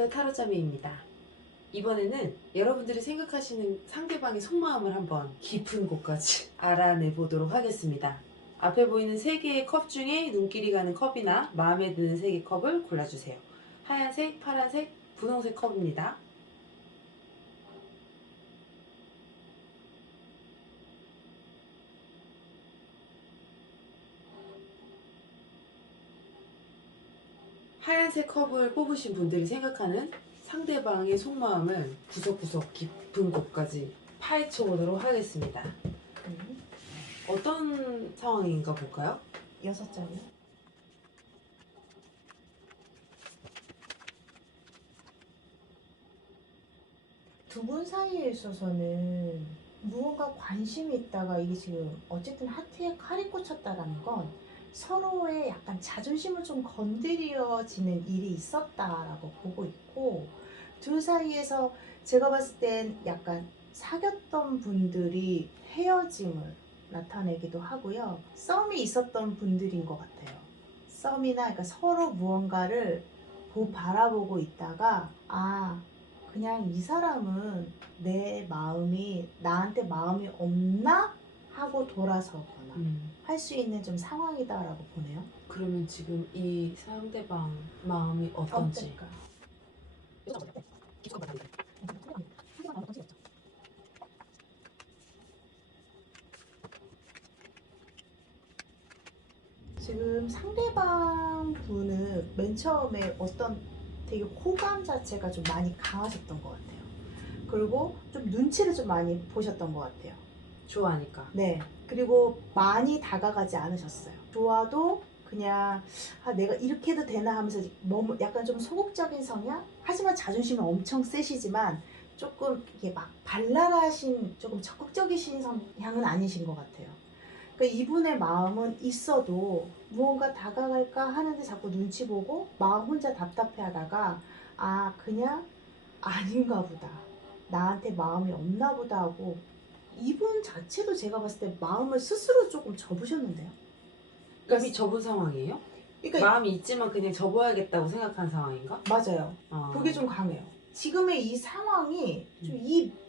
안녕하세요, 타로짜미입니다. 이번에는 여러분들이 생각하시는 상대방의 속마음을 한번 깊은 곳까지 알아내보도록 하겠습니다. 앞에 보이는 3개의 컵 중에 눈길이 가는 컵이나 마음에 드는 3개 컵을 골라주세요. 하얀색, 파란색, 분홍색 컵입니다. 하얀색 컵을 뽑으신 분들이 생각하는 상대방의 속마음을 구석구석 깊은 곳까지 파헤쳐 보도록 하겠습니다. 어떤 상황인가 볼까요? 6장이요? 두 분 사이에 있어서는 무언가 관심이 있다가 이게 지금 어쨌든 하트에 칼이 꽂혔다라는 건 서로의 약간 자존심을 좀 건드려지는 일이 있었다라고 보고 있고, 둘 사이에서 제가 봤을 땐 약간 사귀었던 분들이 헤어짐을 나타내기도 하고요. 썸이 있었던 분들인 것 같아요. 썸이나 그러니까 서로 무언가를 바라보고 있다가 그냥 이 사람은 내 마음이 나한테 마음이 없나 하고 돌아서거나 할 수 있는 좀 상황이다라고 보네요. 그러면 지금 이 상대방 마음이 어떤지. 어떨까? 지금 상대방 분은 맨 처음에 어떤 되게 호감 자체가 좀 많이 강하셨던 것 같아요. 그리고 좀 눈치를 좀 많이 보셨던 것 같아요. 좋아하니까. 네. 그리고 많이 다가가지 않으셨어요. 좋아도 그냥 내가 이렇게 해도 되나 하면서 약간 좀 소극적인 성향? 하지만 자존심은 엄청 세시지만 조금 이게 막 발랄하신 조금 적극적이신 성향은 아니신 것 같아요. 그러니까 이분의 마음은 있어도 무언가 다가갈까 하는데 자꾸 눈치 보고 마음 혼자 답답해 하다가 그냥 아닌가 보다. 나한테 마음이 없나 보다 하고 이분 자체도 제가 봤을 때 마음을 스스로 조금 접으셨는데요. 이미 접은 상황이에요? 그러니까 마음이 있지만 그냥 접어야겠다고 생각한 상황인가? 맞아요. 그게 좀 강해요. 지금의 이 상황이 좀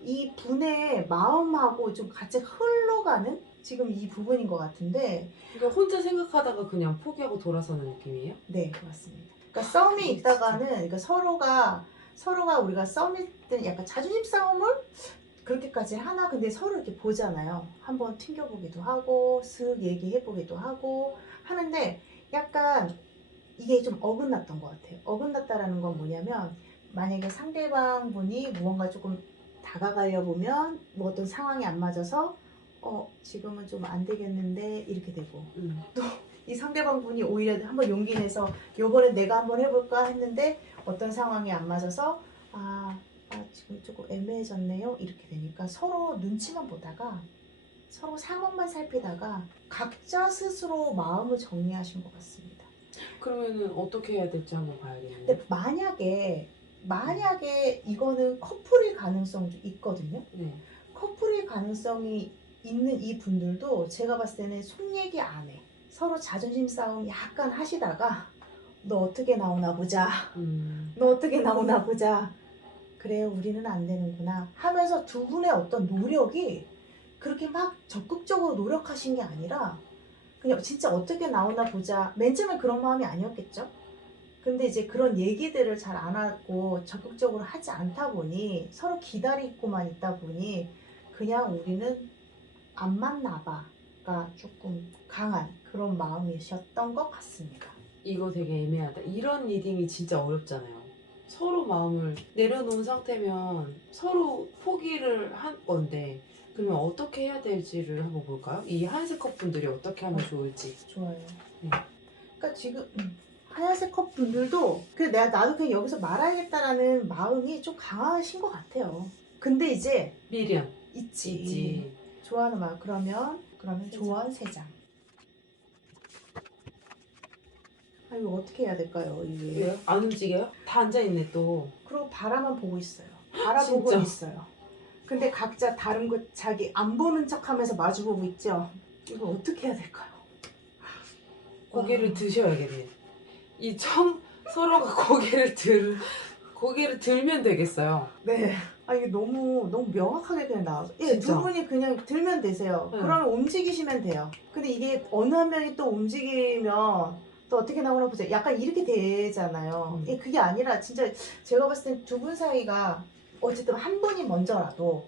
이 분의 마음하고 좀 같이 흘러가는 지금 이 부분인 것 같은데. 그러니까 혼자 생각하다가 그냥 포기하고 돌아서는 느낌이에요? 네, 맞습니다. 그러니까 썸이 있다가는 그러니까 서로가 우리가 썸일 때는 약간 자존심 싸움을 그렇게까지 하나? 근데 서로 이렇게 보잖아요. 한번 튕겨보기도 하고 슥 얘기해보기도 하고 하는데 약간 이게 좀 어긋났던 것 같아요. 어긋났다라는 건 뭐냐면 만약에 상대방 분이 무언가 조금 다가가려 보면 뭐 어떤 상황이 안 맞아서 지금은 좀 안 되겠는데 이렇게 되고 또 이 상대방 분이 오히려 한번 용기 내서 요번에 내가 한번 해볼까 했는데 어떤 상황이 안 맞아서 지금 조금 애매해졌네요 이렇게 되니까 서로 눈치만 보다가 서로 상황만 살피다가 각자 스스로 마음을 정리하신 것 같습니다. 그러면은 어떻게 해야 될지 한번 봐야겠네요. 근데 만약에 이거는 커플일 가능성도 있거든요. 네. 커플일 가능성이 있는 이 분들도 제가 봤을 때는 속 얘기 안 해. 서로 자존심 싸움 약간 하시다가 너 어떻게 나오나 보자. 너 어떻게 나오나 보자. 그래요, 우리는 안 되는구나 하면서 두 분의 어떤 노력이 그렇게 막 적극적으로 노력하신 게 아니라 그냥 진짜 어떻게 나오나 보자. 맨 처음에 그런 마음이 아니었겠죠? 근데 이제 그런 얘기들을 잘 안 하고 적극적으로 하지 않다 보니 서로 기다리고만 있다 보니 그냥 우리는 안 맞나 봐가 조금 강한 그런 마음이셨던 것 같습니다. 이거 되게 애매하다. 이런 리딩이 진짜 어렵잖아요. 서로 마음을 내려놓은 상태면 서로 포기를 한 건데 그러면 어떻게 해야 될지를 한번 볼까요? 이 하얀색 컵 분들이 어떻게 하면 좋을지. 좋아요. 네. 그러니까 지금 하얀색 컵 분들도 나도 그냥 여기서 말아야겠다라는 마음이 좀 강하신 것 같아요. 근데 이제 미련 있지. 좋아하는 마음. 그러면 좋아하는 3장. 이거 어떻게 해야 될까요? 이게. 왜요? 안 움직여요? 다 앉아있네 또. 그리고 바라만 보고 있어요. 바라보고 있어요. 근데 각자 다른 거 자기 안 보는 척하면서 마주보고 있죠. 이거 어떻게 해야 될까요? 고개를 드셔야겠네. 서로가 고개를 들면 되겠어요. 네. 아, 이게 너무 명확하게 그냥 나와서. 예, 진짜? 두 분이 그냥 들면 되세요. 네. 그러면 움직이시면 돼요. 근데 이게 어느 한 명이 또 움직이면 또 어떻게 나오나 보세요. 약간 이렇게 되잖아요. 예, 그게 아니라 진짜 제가 봤을 땐 두 분 사이가 어쨌든 한 분이 먼저라도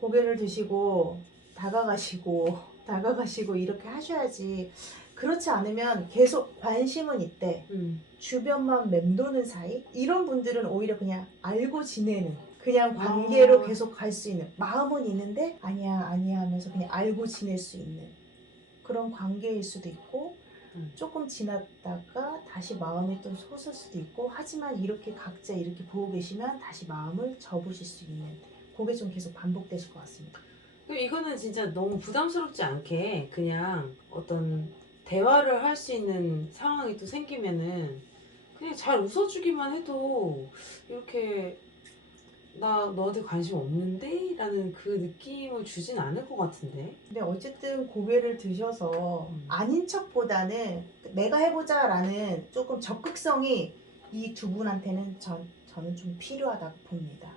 고개를 드시고 다가가시고 이렇게 하셔야지. 그렇지 않으면 계속 관심은 있대. 주변만 맴도는 사이? 이런 분들은 오히려 그냥 알고 지내는, 그냥 관계로 아. 계속 갈 수 있는, 마음은 있는데 아니야 하면서 그냥 알고 지낼 수 있는 그런 관계일 수도 있고, 조금 지났다가 다시 마음이 또 솟을 수도 있고, 하지만 이렇게 각자 이렇게 보고 계시면 다시 마음을 접으실 수 있는, 그게 좀 계속 반복되실 것 같습니다. 그럼 이거는 진짜 너무 부담스럽지 않게 그냥 어떤 대화를 할 수 있는 상황이 또 생기면은 그냥 잘 웃어주기만 해도 이렇게 나 너한테 관심 없는데? 라는 그 느낌을 주진 않을 것 같은데. 근데 어쨌든 고개를 드셔서 아닌 척보다는 내가 해보자 라는 조금 적극성이 이 두 분한테는 저는 좀 필요하다고 봅니다.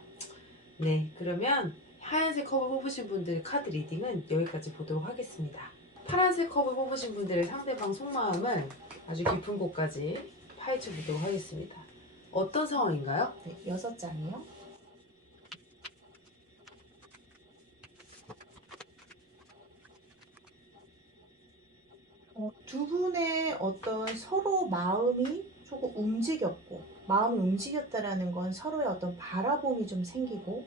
네, 그러면 하얀색 컵을 뽑으신 분들 카드 리딩은 여기까지 보도록 하겠습니다. 파란색 컵을 뽑으신 분들의 상대방 속마음을 아주 깊은 곳까지 파헤쳐 보도록 하겠습니다. 어떤 상황인가요? 네, 6장이요. 두 분의 어떤 서로 마음이 조금 움직였고, 마음이 움직였다라는 건 서로의 어떤 바라봄이 좀 생기고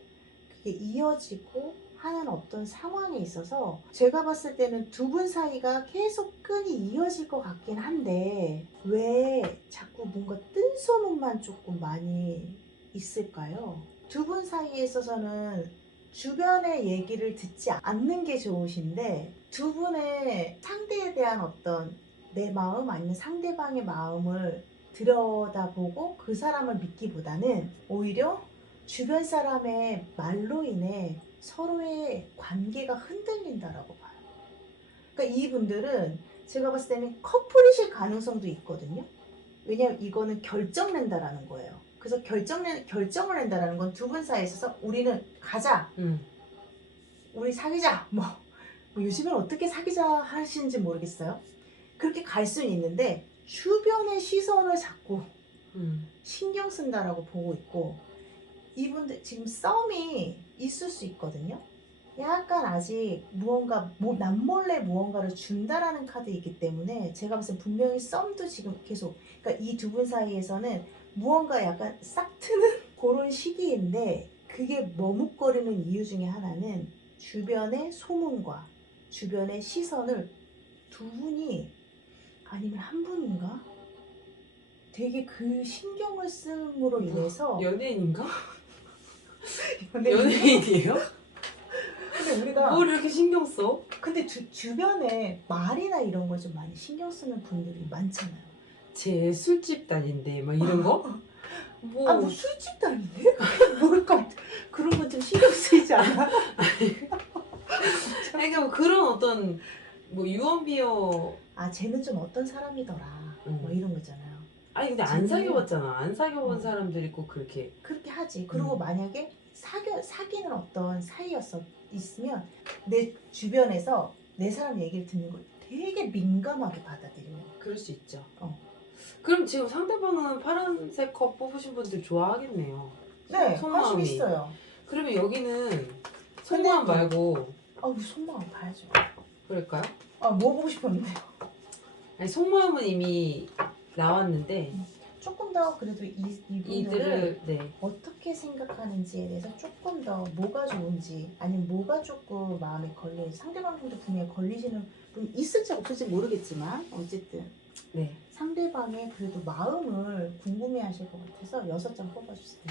그게 이어지고 하는 어떤 상황에 있어서 제가 봤을 때는 두 분 사이가 계속 끈이 이어질 것 같긴 한데 왜 자꾸 뭔가 뜬소문만 조금 많이 있을까요? 두 분 사이에 있어서는 주변의 얘기를 듣지 않는 게 좋으신데 두 분의 상대에 대한 어떤 내 마음 아니면 상대방의 마음을 들여다보고 그 사람을 믿기보다는 오히려 주변 사람의 말로 인해 서로의 관계가 흔들린다라고 봐요. 그러니까 이분들은 제가 봤을 때는 커플이실 가능성도 있거든요. 왜냐하면 이거는 결정낸다라는 거예요. 그래서 결정을 낸다라는 건 두 분 사이에 있어서 우리는 가자. 우리 사귀자. 뭐 요즘엔 어떻게 사귀자 하시는지 모르겠어요. 그렇게 갈 수는 있는데 주변의 시선을 자꾸 신경 쓴다라고 보고 있고, 이분들 지금 썸이 있을 수 있거든요. 약간 아직 무언가 남몰래 무언가를 준다라는 카드이기 때문에 제가 봤을 때 분명히 썸도 지금 계속, 그러니까 이 두 분 사이에서는 무언가 약간 싹 트는 그런 시기인데, 그게 머뭇거리는 이유 중에 하나는 주변의 소문과 주변의 시선을 두 분이, 아니면 한 분인가? 되게 그 신경을 쓰므로 인해서 연예인인가? 연예인? 연예인이에요? 근데 우리가 뭘 이렇게 신경 써? 근데 주변에 말이나 이런 걸 좀 많이 신경 쓰는 분들이 많잖아요. 제 술집 다닌데 막 이런 거? 뭐, 뭐 술집 다닌데? 뭘까? 그런 건 좀 신경 쓰이지 않아? 그러니까 뭐 그런 어떤 뭐 유언비어. 쟤는 좀 어떤 사람이더라. 뭐 이런 거잖아요. 아니 근데 안 쟤는- 사귀어봤잖아. 안 사귀어본 어. 사람들이 꼭 그렇게. 그렇게 하지. 그리고 만약에 사귀는 어떤 있으면 내 주변에서 내 사람 얘기를 듣는 걸 되게 민감하게 받아들여요. 그럴 수 있죠. 어. 그럼 지금 상대방은 파란색 컵 뽑으신 분들 좋아하겠네요. 네, 관심 속마음이. 있어요. 그러면 여기는 속마음 말고 속마음 봐야죠. 그럴까요? 뭐 보고 싶었는데요? 아니 속마음은 이미 나왔는데 조금 더 그래도 이분들을 이들을 네. 어떻게 생각하는지에 대해서 조금 더 뭐가 좋은지, 아니면 뭐가 조금 마음에 상대방분도 분명히 걸리시는 분 있을지 없을지 모르겠지만 어쨌든 네. 상대방의 그래도 마음을 궁금해 하실 것 같아서 6장 뽑아주세요.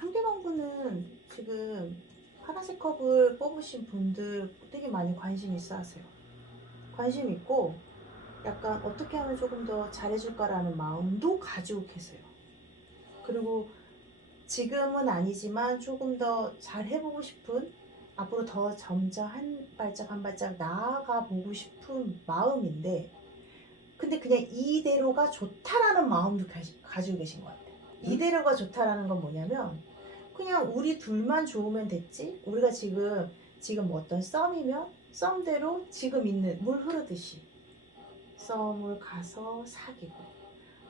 상대방분은 지금 파란색 컵을 뽑으신 분들 되게 많이 관심 있어 하세요. 관심 있고 약간 어떻게 하면 조금 더 잘해줄까라는 마음도 가지고 계세요. 그리고 지금은 아니지만 조금 더 잘해보고 싶은, 앞으로 더 점점 한 발짝 한 발짝 나아가 보고 싶은 마음인데, 근데 그냥 이대로가 좋다라는 마음도 가지고 계신 것 같아요. 이대로가 좋다라는 건 뭐냐면 그냥 우리 둘만 좋으면 됐지. 우리가 지금 뭐 어떤 썸이면 썸대로 지금 있는 물 흐르듯이 썸을 가서 사귀고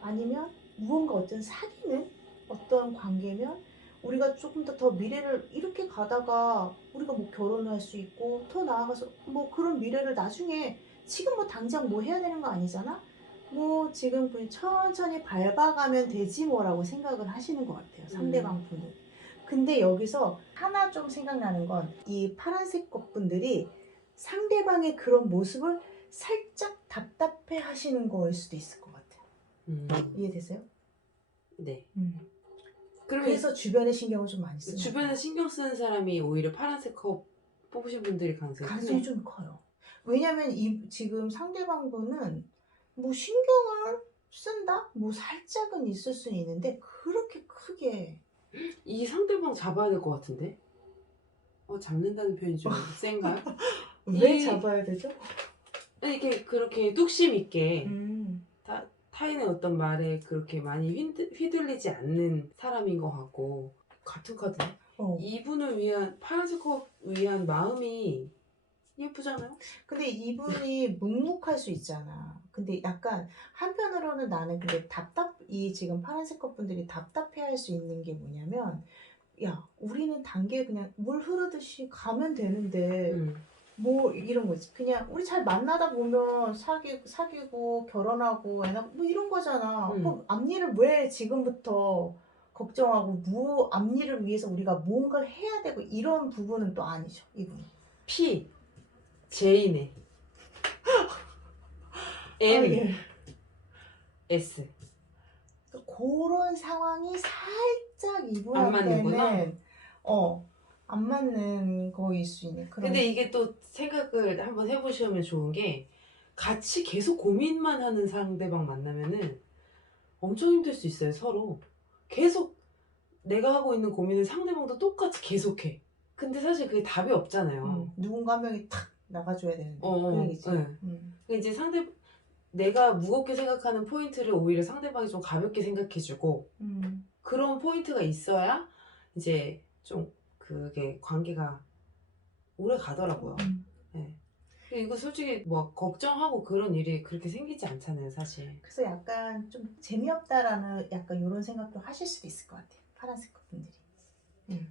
아니면 무언가 어떤 사귀는 어떤 관계면 우리가 조금 더 미래를 이렇게 가다가 우리가 뭐 결혼을 할 수 있고 더 나아가서 뭐 그런 미래를 나중에 지금 뭐 당장 뭐 해야 되는 거 아니잖아? 뭐 지금 그냥 천천히 밟아가면 되지 뭐라고 생각을 하시는 것 같아요. 상대방 분은. 근데 여기서 하나 좀 생각나는 건 이 파란색 꽃분들이 상대방의 그런 모습을 살짝 답답해 하시는 거일 수도 있을 것 같아요. 이해되세요? 네. 음. 그러면 그래서 주변에 신경을 좀 많이 쓰는 주변에 신경 쓰는 사람이 오히려 파란색 컵 뽑으신 분들이 가능성이 좀 커요. 왜냐면 지금 상대방 분은 뭐 신경을 쓴다? 뭐 살짝은 있을 수는 있는데 그렇게 크게 이 상대방 잡아야 될 것 같은데? 잡는다는 표현이 좀 센가요? 왜 잡아야 되죠? 이게 그렇게 뚝심 있게 음. 타인의 어떤 말에 그렇게 많이 휘둘리지 않는 사람인 것 같고 같은 카드네. 이분을 위한 파란색 컵 위한 마음이 예쁘잖아요? 근데 이분이 묵묵할 수 있잖아. 근데 약간 한편으로는 나는 근데 이 지금 파란색 컵 분들이 답답해할 수 있는 게 뭐냐면 야 우리는 단계 그냥 물 흐르듯이 가면 되는데 뭐 이런 거지. 그냥 우리 잘 만나다 보면 사귀고 결혼하고 애 낳고 뭐 이런 거잖아. 그럼 앞일을 왜 지금부터 걱정하고 앞일을 위해서 우리가 뭔가를 해야 되고 이런 부분은 또 아니죠. 이분. P J네. M 예. S 그런 상황이 살짝 안 맞는구나. 이분한테는 안 맞는 거일 수 있는 그런. 근데 이게 또 생각을 한번 해보시면 좋은 게 같이 계속 고민만 하는 상대방 만나면은 엄청 힘들 수 있어요. 서로 계속 내가 하고 있는 고민을 상대방도 똑같이 계속해. 근데 사실 그게 답이 없잖아요. 누군가 한 명이 탁 나가줘야 되는데 그 얘기지. 네. 이제 내가 무겁게 생각하는 포인트를 오히려 상대방이 좀 가볍게 생각해주고 그런 포인트가 있어야 이제 좀 그게 관계가 오래 가더라고요. 네. 이거 솔직히 뭐 걱정하고 그런 일이 그렇게 생기지 않잖아요, 사실. 그래서 약간 좀 재미없다라는 약간 이런 생각도 하실 수도 있을 것 같아요. 파란색 분들이.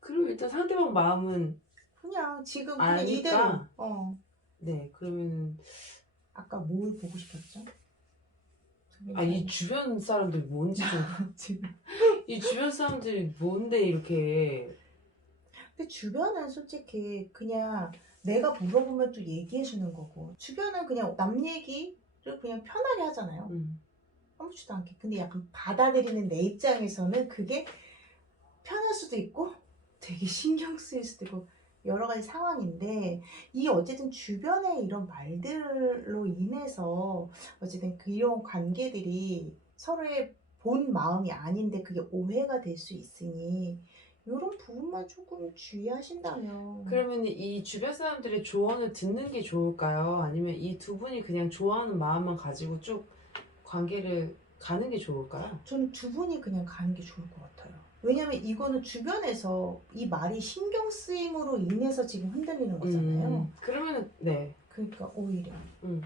그리고 일단 상대방 마음은 그냥 지금 그냥 아니까. 이대로. 네, 그러면 아까 뭘 보고 싶었죠? 이 주변 사람들이 뭔지 좀. 이 주변 사람들이 뭔데 이렇게. 근데 주변은 솔직히 그냥 내가 물어보면 또 얘기해 주는 거고 주변은 그냥 남 얘기를 그냥 편하게 하잖아요. 아무렇지도 않게. 근데 약간 받아들이는 내 입장에서는 그게 편할 수도 있고 되게 신경 쓰일 수도 있고 여러 가지 상황인데 이 어쨌든 주변의 이런 말들로 인해서 어쨌든 이런 관계들이 서로의 본 마음이 아닌데 그게 오해가 될 수 있으니 이런 부분만 조금 주의하신다면. 그러면 이 주변 사람들의 조언을 듣는 게 좋을까요? 아니면 이 두 분이 그냥 좋아하는 마음만 가지고 쭉 관계를 가는 게 좋을까요? 저는 두 분이 그냥 가는 게 좋을 것 같아요. 왜냐면 이거는 주변에서 이 말이 신경 쓰임으로 인해서 지금 흔들리는 거잖아요. 그러면은 네. 그러니까 오히려.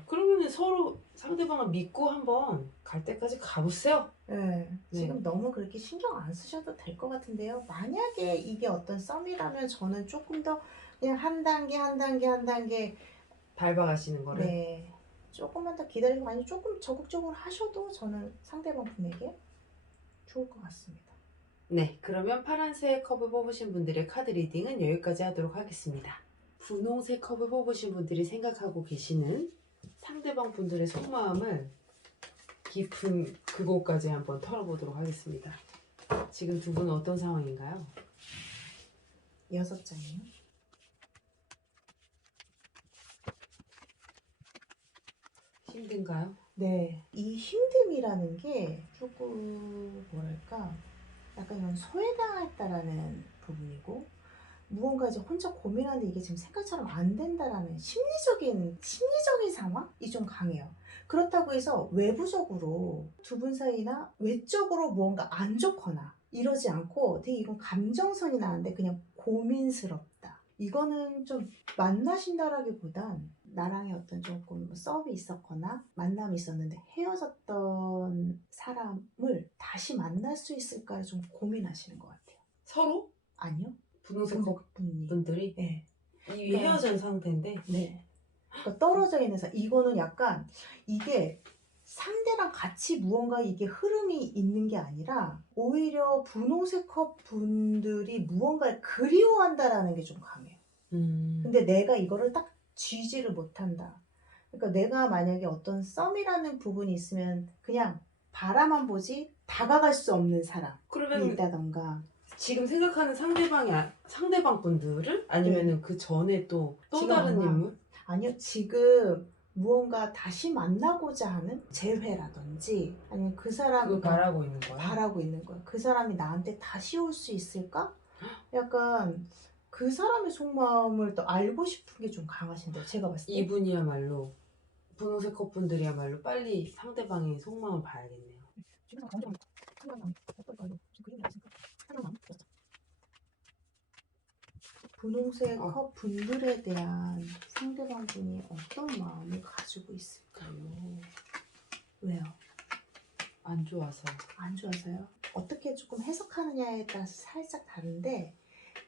그러면은 서로 상대방을 믿고 한번 갈 때까지 가보세요. 네. 지금 너무 그렇게 신경 안 쓰셔도 될 것 같은데요. 만약에 이게 어떤 썸이라면 저는 조금 더 그냥 한 단계 밟아가시는 거를. 네. 조금만 더 기다리고 아니면 조금 적극적으로 하셔도 저는 상대방 분에게 좋을 것 같습니다. 네, 그러면 파란색 컵을 뽑으신 분들의 카드 리딩은 여기까지 하도록 하겠습니다. 분홍색 컵을 뽑으신 분들이 생각하고 계시는 상대방 분들의 속마음을 깊은 그곳까지 한번 털어보도록 하겠습니다. 지금 두 분은 어떤 상황인가요? 6장이요. 힘든가요? 네. 이 힘듦이라는 게 조금 뭐랄까 약간 이런 소외당했다라는 부분이고 무언가 이제 혼자 고민하는데 이게 지금 생각처럼 안 된다라는 심리적인 상황이 좀 강해요. 그렇다고 해서 외부적으로 두 분 사이나 외적으로 무언가 안 좋거나 이러지 않고 되게 이건 감정선이 나는데 그냥 고민스럽다. 이거는 좀 만나신다라기보단 나랑의 어떤 조금 썸이 있었거나 만남이 있었는데 헤어졌던 사람을 다시 만날 수 있을까 좀 고민하시는 것 같아요. 서로? 아니요? 분홍색 분이. 커플분들이 네. 이 헤어진 상태인데 네. 그러니까 떨어져 있는 사람. 이거는 약간 이게 상대랑 같이 무언가 이게 흐름이 있는 게 아니라 오히려 분홍색 컵 분들이 무언가를 그리워한다라는 게 좀 강해요. 근데 내가 이거를 딱 쥐지를 못한다. 그러니까 내가 만약에 어떤 썸이라는 부분이 있으면 그냥 바라만 보지 다가갈 수 없는 사람이 그러면 있다던가. 지금 생각하는 상대방 분들을 아니면은 그 전에 또 지금 다른 아마 인물? 아니요, 지금 무언가 다시 만나고자 하는 재회라든지 아니면 그 사람 그걸 바라고 있는 거야? 바라고 있는 거야. 그 사람이 나한테 다시 올 수 있을까? 약간 그 사람의 속마음을 또 알고 싶은 게 좀 강하신데요. 제가 봤을 때. 이분이야말로 분홍색 커플들이야말로 빨리 상대방의 속마음을 봐야겠네요. 분홍색 컵 분들에 대한 상대방 분이 어떤 마음을 가지고 있을까요? 왜요? 안 좋아서. 안 좋아서요? 어떻게 조금 해석하느냐에 따라서 살짝 다른데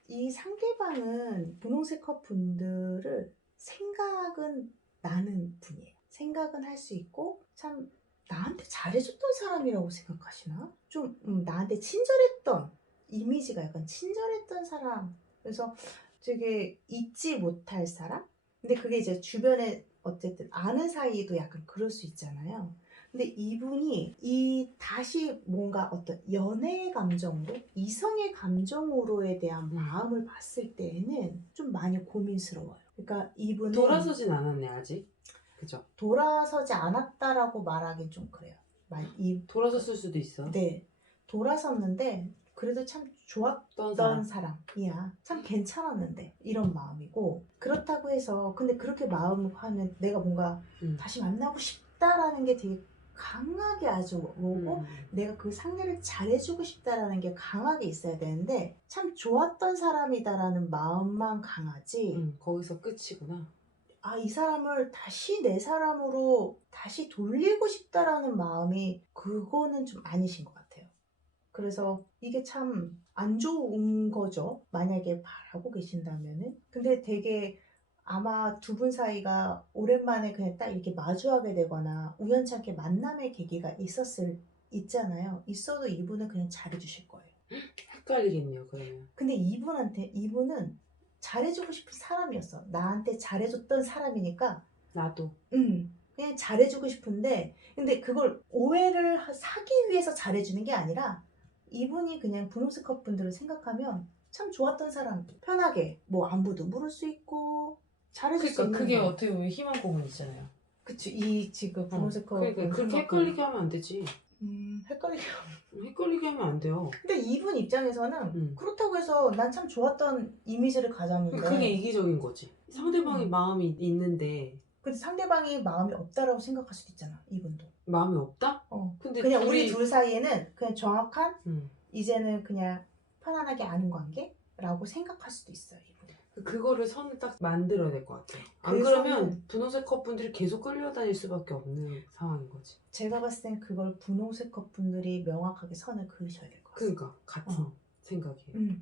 이 상대방은 분홍색 컵 분들을 생각은 나는 분이에요. 생각은 할 수 있고 참 나한테 잘해줬던 사람이라고 생각하시나? 좀 나한테 친절했던 이미지가 약간 친절했던 사람. 그래서 되게 잊지 못할 사람? 근데 그게 이제 주변에 어쨌든 아는 사이도 약간 그럴 수 있잖아요. 근데 이분이 이 다시 뭔가 어떤 연애의 감정으로 이성의 감정으로에 대한 마음을 봤을 때에는 좀 많이 고민스러워요. 그러니까 이분은 돌아서진 않았네 아직. 그죠? 돌아서지 않았다라고 말하긴 좀 그래요. 돌아섰을 수도 있어. 네, 돌아섰는데 그래도 참 좋았던 사람이야. 참 괜찮았는데 이런 마음이고 그렇다고 해서 근데 그렇게 마음을 하면 내가 뭔가 다시 만나고 싶다라는 게 되게 강하게 아주 오고 내가 그 상대를 잘해주고 싶다라는 게 강하게 있어야 되는데 참 좋았던 사람이다라는 마음만 강하지 거기서 끝이구나. 아, 이 사람을 다시 내 사람으로 다시 돌리고 싶다라는 마음이 그거는 좀 아니신 것 같아요. 그래서 이게 참 안 좋은 거죠. 만약에 바라고 계신다면은. 근데 되게 아마 두 분 사이가 오랜만에 그냥 딱 이렇게 마주하게 되거나 우연찮게 만남의 계기가 있잖아요. 있어도 이분은 그냥 잘해주실 거예요. 헷갈리겠네요 그러면. 근데 이분은 잘해주고 싶은 사람이었어. 나한테 잘해줬던 사람이니까 나도. 그냥 잘해주고 싶은데 근데 그걸 오해를 사기 위해서 잘해주는 게 아니라 이분이 그냥 분홍색 컵분들을 생각하면 참 좋았던 사람 편하게 뭐 안부도 물을 수 있고 잘해줄 수 있는 그게 사람. 어떻게 보면 희망 부분이잖아요. 그치 이 지금 분홍색 컵분 그러니까 그렇게 헷갈리게 하면 안 되지. 헷갈리게 하면 안 돼요. 근데 이분 입장에서는 그렇다고 해서 난 참 좋았던 이미지를 가졌는데 그게 이기적인 거지. 상대방이 마음이 있는데 근데 상대방이 마음이 없다라고 생각할 수도 있잖아. 이분도 마음이 없다? 근데 그냥 우리 둘 사이에는 그냥 정확한 이제는 그냥 편안하게 아는 관계라고 생각할 수도 있어요. 이분은. 그거를 선을 딱 만들어야 될 것 같아요. 안 그러면 분홍색 컵분들이 계속 끌려다닐 수밖에 없는 상황인 거지. 제가 봤을 땐 그걸 분홍색 컵분들이 명확하게 선을 그으셔야 될 것 같아요. 그러니까 같은 생각이에요.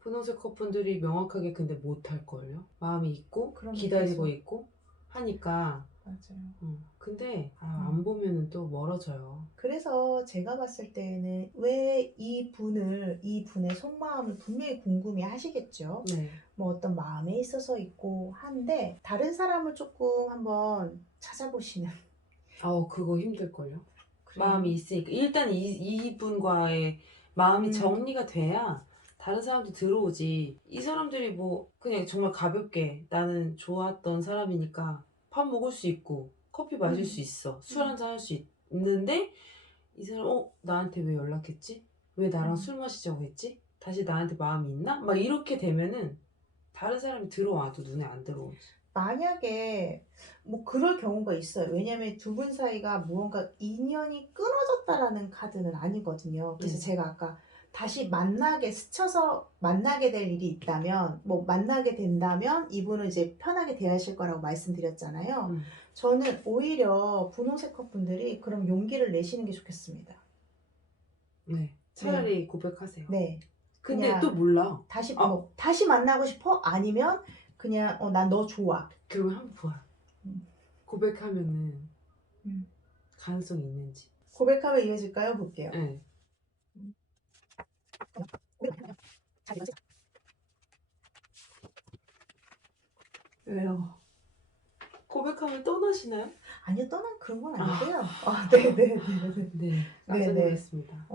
분홍색 컵분들이 명확하게 근데 못할걸요? 마음이 있고 기다리고 있고 하니까 맞아요. 근데 안 보면은 또 멀어져요. 그래서 제가 봤을 때는 왜 이 분의 속마음을 분명히 궁금해 하시겠죠. 네. 뭐 어떤 마음에 있어서 있고 한데 다른 사람을 조금 한번 찾아보시는. 그거 힘들걸요? 그래요? 마음이 있으니까 일단 이분과의 마음이 정리가 돼야 다른 사람도 들어오지. 이 사람들이 뭐 그냥 정말 가볍게 나는 좋았던 사람이니까 밥 먹을 수 있고 커피 마실 수 있어, 술 한잔 할 수 있는데 이 사람 나한테 왜 연락했지? 왜 나랑 술 마시자고 했지? 다시 나한테 마음이 있나? 막 이렇게 되면은 다른 사람이 들어와도 눈에 안 들어오지. 만약에 뭐 그럴 경우가 있어요. 왜냐면 두 분 사이가 무언가 인연이 끊어졌다라는 카드는 아니거든요. 그래서 네. 제가 아까 다시 만나게 스쳐서 만나게 될 일이 있다면, 뭐 만나게 된다면 이분은 이제 편하게 대하실 거라고 말씀드렸잖아요. 저는 오히려 분홍색 커플들이 그럼 용기를 내시는 게 좋겠습니다. 네. 차라리 고백하세요. 네. 근데 그냥 또 몰라. 다시 아. 뭐 다시 만나고 싶어? 아니면 그냥 난 너 좋아. 그러면 한번 봐요. 음. 고백하면은 음. 가능성이 있는지. 고백하면 이어질까요? 볼게요. 네. 왜요? 고백하면 떠나시나요? 아니요, 떠난 그런 건 아. 아니고요. 네네네네. 네. 깜짝 네네. 놀랐습니다.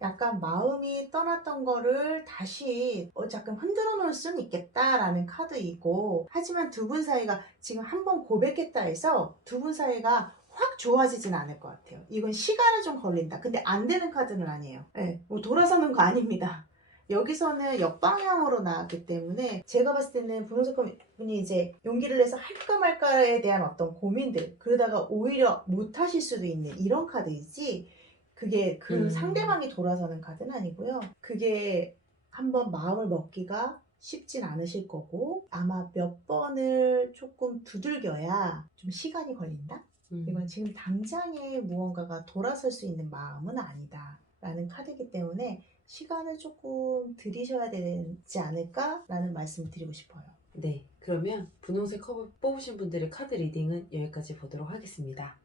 약간 마음이 떠났던 거를 다시 잠깐 흔들어 놓을 수는 있겠다라는 카드이고, 하지만 두 분 사이가 지금 한 번 고백했다 해서 두 분 사이가 확 좋아지진 않을 것 같아요. 이건 시간이 좀 걸린다. 근데 안 되는 카드는 아니에요. 네, 뭐 돌아서는 거 아닙니다. 여기서는 역방향으로 나왔기 때문에 제가 봤을 때는 분홍색 분이 이제 용기를 내서 할까 말까에 대한 어떤 고민들, 그러다가 오히려 못 하실 수도 있는 이런 카드이지, 그게 그 상대방이 돌아서는 카드는 아니고요. 그게 한번 마음을 먹기가 쉽진 않으실 거고, 아마 몇 번을 조금 두들겨야 좀 시간이 걸린다? 이건 지금 당장에 무언가가 돌아설 수 있는 마음은 아니다 라는 카드이기 때문에 시간을 조금 들이셔야 되지 않을까 라는 말씀을 드리고 싶어요. 네. 그러면 분홍색 컵을 뽑으신 분들의 카드 리딩은 여기까지 보도록 하겠습니다.